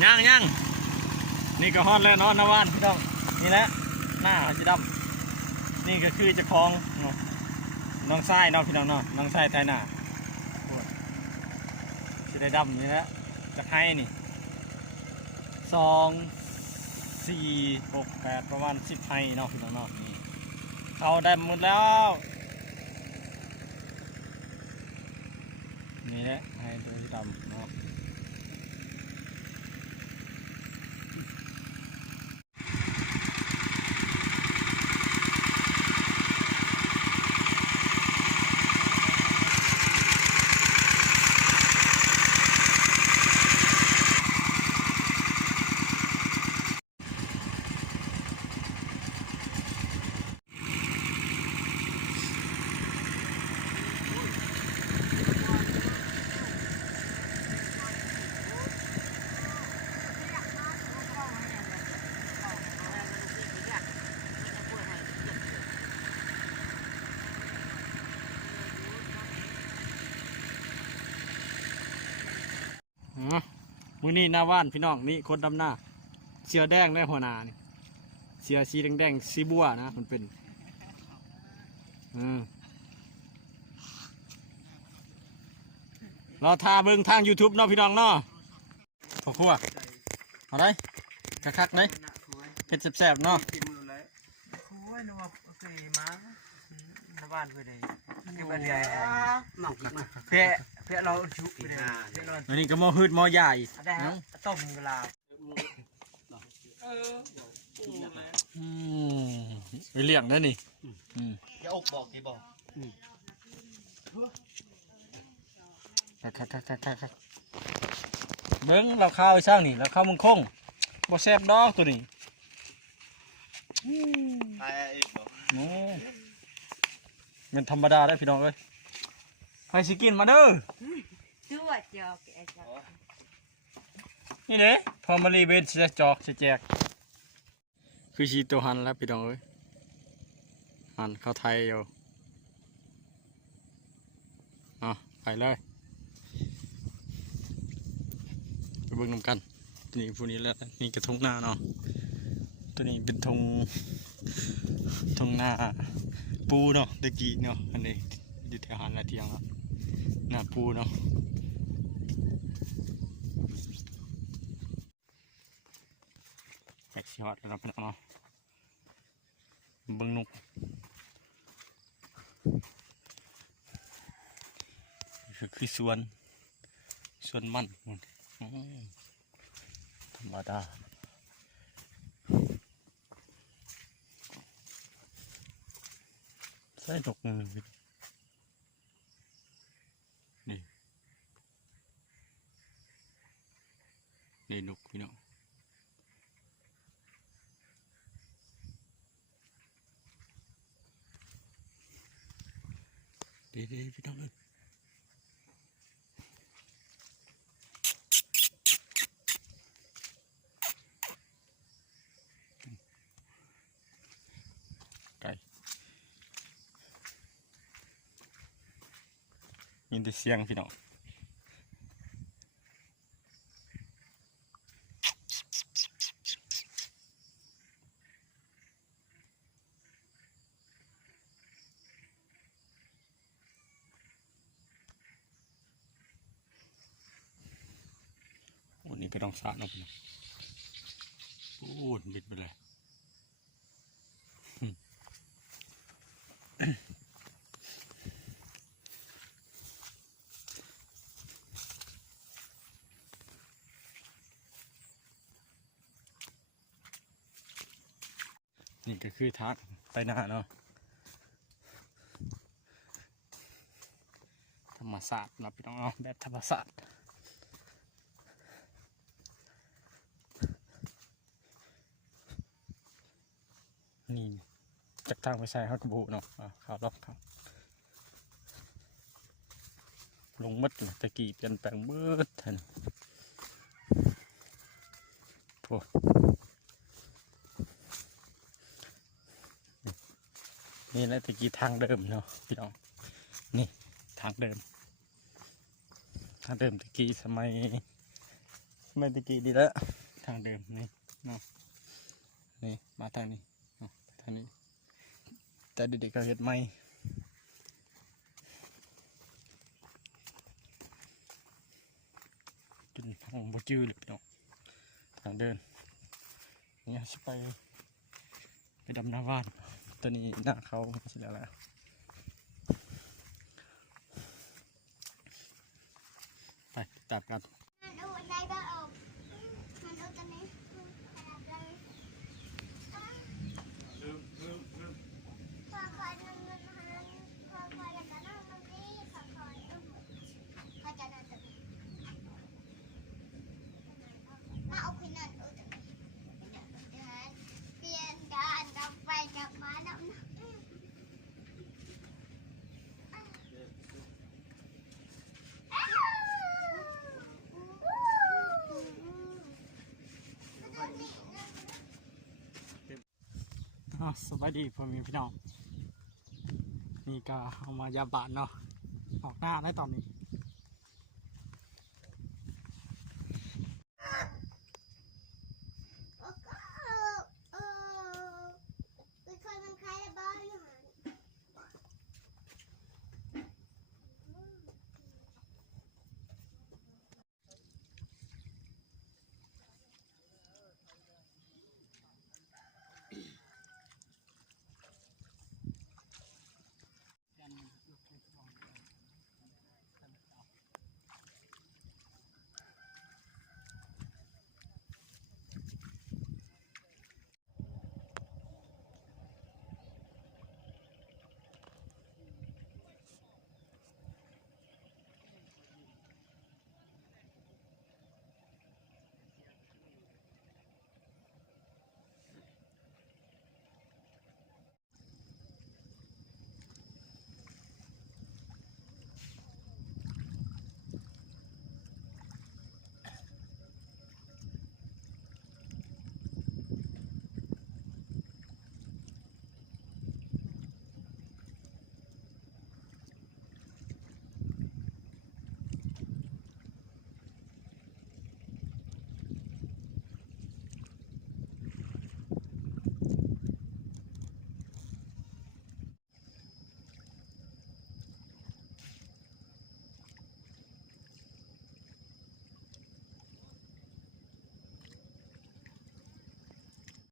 ย่างนี่ก็ฮอดแล้วเนาะนาวานพี่น้องนี่แหละหน้าสีดำนี่ก็คือเจ้าของน้องทรายเนาะพี่น้องเนาะน้องทรายไทยหน้าสีได้ดำนี่แหละจะให้นี่2 4 6 8ประมาณ10ให้เนาะพี่น้องเนาะนี่เขาได้หมดแล้วนี่แหละให้ตัวสีดำเนาะมือนี้หน้าว่านพี่น้องนี่คนดำหน้าเสียแดงได้หัวหน้านี่เสียสีแดงสีบัวนะมันเป็นเราทาเบิ้งทาง YouTube เนาะพี่น้องเนาะพอครัวเอาได้คักๆได้เผ็ดแซ่บๆเนาะบ้านเพื่อนเลยคือบ้านใหญ่เพื่อเราชุบเลยอันนี้ก็หม้อหืดหม้อใหญ่ต้มกะลาไปเลี้ยงได้นี่จะอกบอกกี่บอกคักเบิ้งเราข้าวไอ้สร้างนี่เราข้าวมึงคงบ่แซ่บดอกตัวนี้มันธรรมดาได้พี่น้องเอ้ยไปสิกินมาเด้อนี่เด้พอมารีเวนจะจอกจะแจกคือชีตัวหันแล้วพี่น้องเอ้ยหันเข้าไทยอยู่ไปเลยไปเบิ่งนำกันตัวนี้พวกนี้แล้วนี่กระทงหน้าเนาะตัวนี้เป็นทงหน้าปูเนาะตะกี้เนาะอันนี้อยู่แถวหันละเทียงครับหน้าปูเนาะแบกชีวัดแล้วเนาะเบิ้งนกคือสวนมันธรรมดาใส่ดอกนึงนี่นกพี่น้องดีพี่น้องเลยไก่ยินแต่เสียงพี่น้องวันนี้ไปต้องสาดนะพี่โอ้บิดไปเลยนี่ก็คือทางไปหน้าเนาะธรรมศาสตร์นะพี่น้องเนาะแบบธรรมศาสตร์นี่จากทางไปใส่ฮักบูเนาะข่าวรอบครับลงมัดตะกี้เปลี่ยนแปลงเบิดทันโถ่นี่แหละตะกี้ทางเดิมเนาะพี่น้องนี่ทางเดิมตะกี้สมัย ไม่ตะกี้ดีแล้วทางเดิมนี่เนาะนี่มาทางนี้เนาะทางนี้แต่เด็กๆก็เห็ดไม่จนห้องบ่จื้อเลยพี่น้องทางเดินนี่จะไปดำหน้าบ้านตัวนี้หน้าเขาสิแล้วแหละไปตามกันสวัสดีพ่อแม่พี่น้องนี่ก็เอามายาบานเนาะออกหน้าได้ตอนนี้